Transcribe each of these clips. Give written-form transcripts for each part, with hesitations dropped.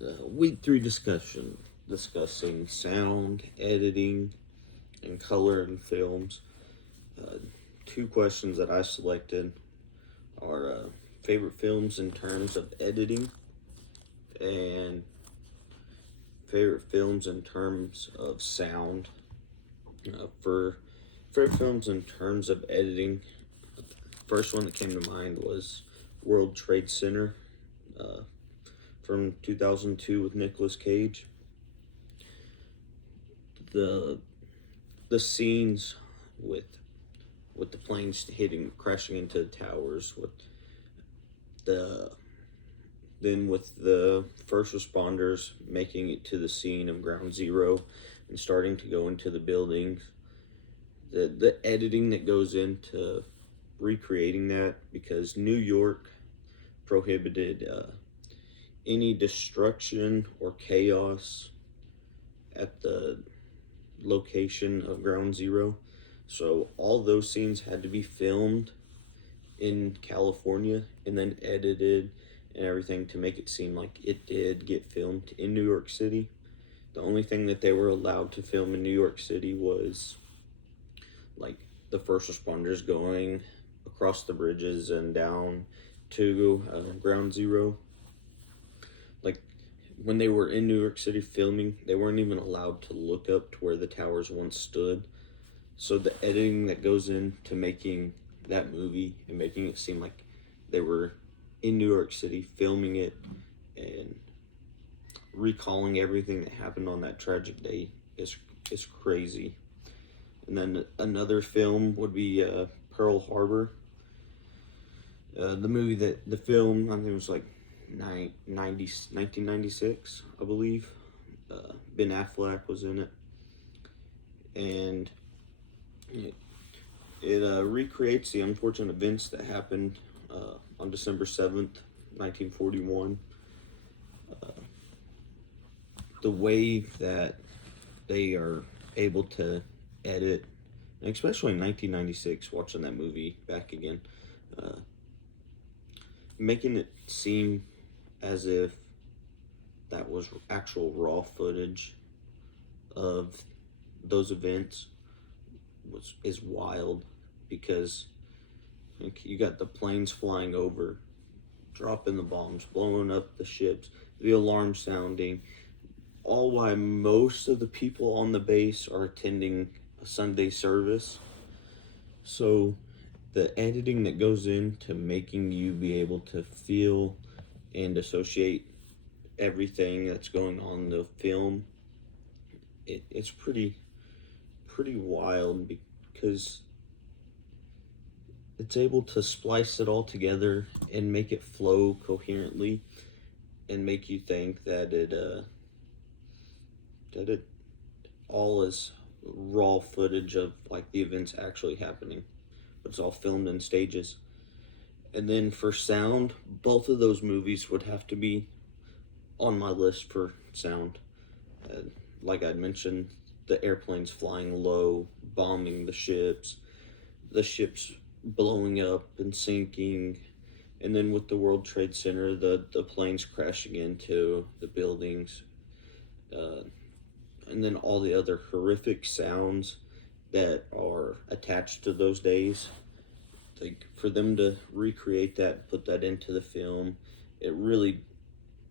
Week 3 discussing sound, editing, and color in films. Uh, Two questions that I selected are favorite films in terms of editing and favorite films in terms of sound. For favorite films in terms of editing, first one that came to mind was World Trade Center uh, from 2002 with Nicolas Cage. The the scenes with with the planes hitting crashing into the towers, with the then with the first responders making it to the scene of ground zero and starting to go into the buildings, the editing that goes into recreating that, because New York prohibited any destruction or chaos at the location of ground zero. So all those scenes had to be filmed in California and then edited and everything to make it seem like it did get filmed in New York City. The only thing that they were allowed to film in New York City was like the first responders going across the bridges and down to ground zero. Like when they were in New York City filming, they weren't even allowed to look up to where the towers once stood. So the editing that goes into making that movie and making it seem like they were in New York City filming it and recalling everything that happened on that tragic day is crazy. And then another film would be Pearl Harbor. The film, I think it was like 1996, I believe. Ben Affleck was in it. And it recreates the unfortunate events that happened on December 7th, 1941. The way that they are able to edit, and especially in 1996, watching that movie back again, uh, making it seem as if that was actual raw footage of those events is wild, because you got the planes flying over, dropping the bombs, blowing up the ships, the alarm sounding, all while most of the people on the base are attending a Sunday service. So the editing that goes into making you be able to feel and associate everything that's going on in the film, it's pretty wild, because it's able to splice it all together and make it flow coherently and make you think that it all is raw footage of like the events actually happening, but it's all filmed in stages. And then for sound, both of those movies would have to be on my list for sound. Uh, like I'd mentioned, the airplanes flying low, bombing the ships blowing up and sinking, and then with the World Trade Center, the planes crashing into the buildings, uh, and then all the other horrific sounds that are attached to those days. Like for them to recreate that, put that into the film, it really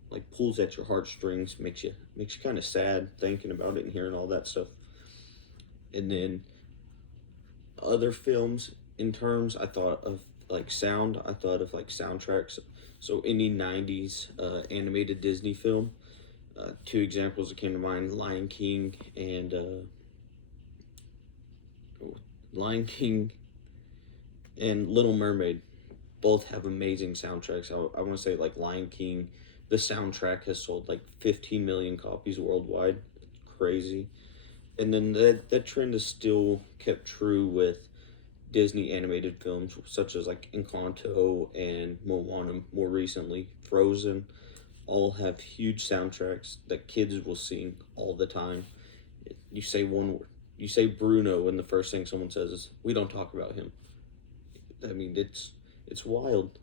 like pulls at your heartstrings, makes you kind of sad thinking about it and hearing all that stuff. And then other films, in terms, I thought of like sound, I thought of like soundtracks. So any 90s animated Disney film, two examples that came to mind: Lion King and Little Mermaid. Both have amazing soundtracks. I want to say like Lion King, the soundtrack has sold like 15 million copies worldwide. It's crazy. And then that trend is still kept true with Disney animated films such as like Encanto and Moana, more recently Frozen. All have huge soundtracks that kids will sing all the time. You say one word, you say Bruno, and the first thing someone says is, "We don't talk about him." I mean, it's wild.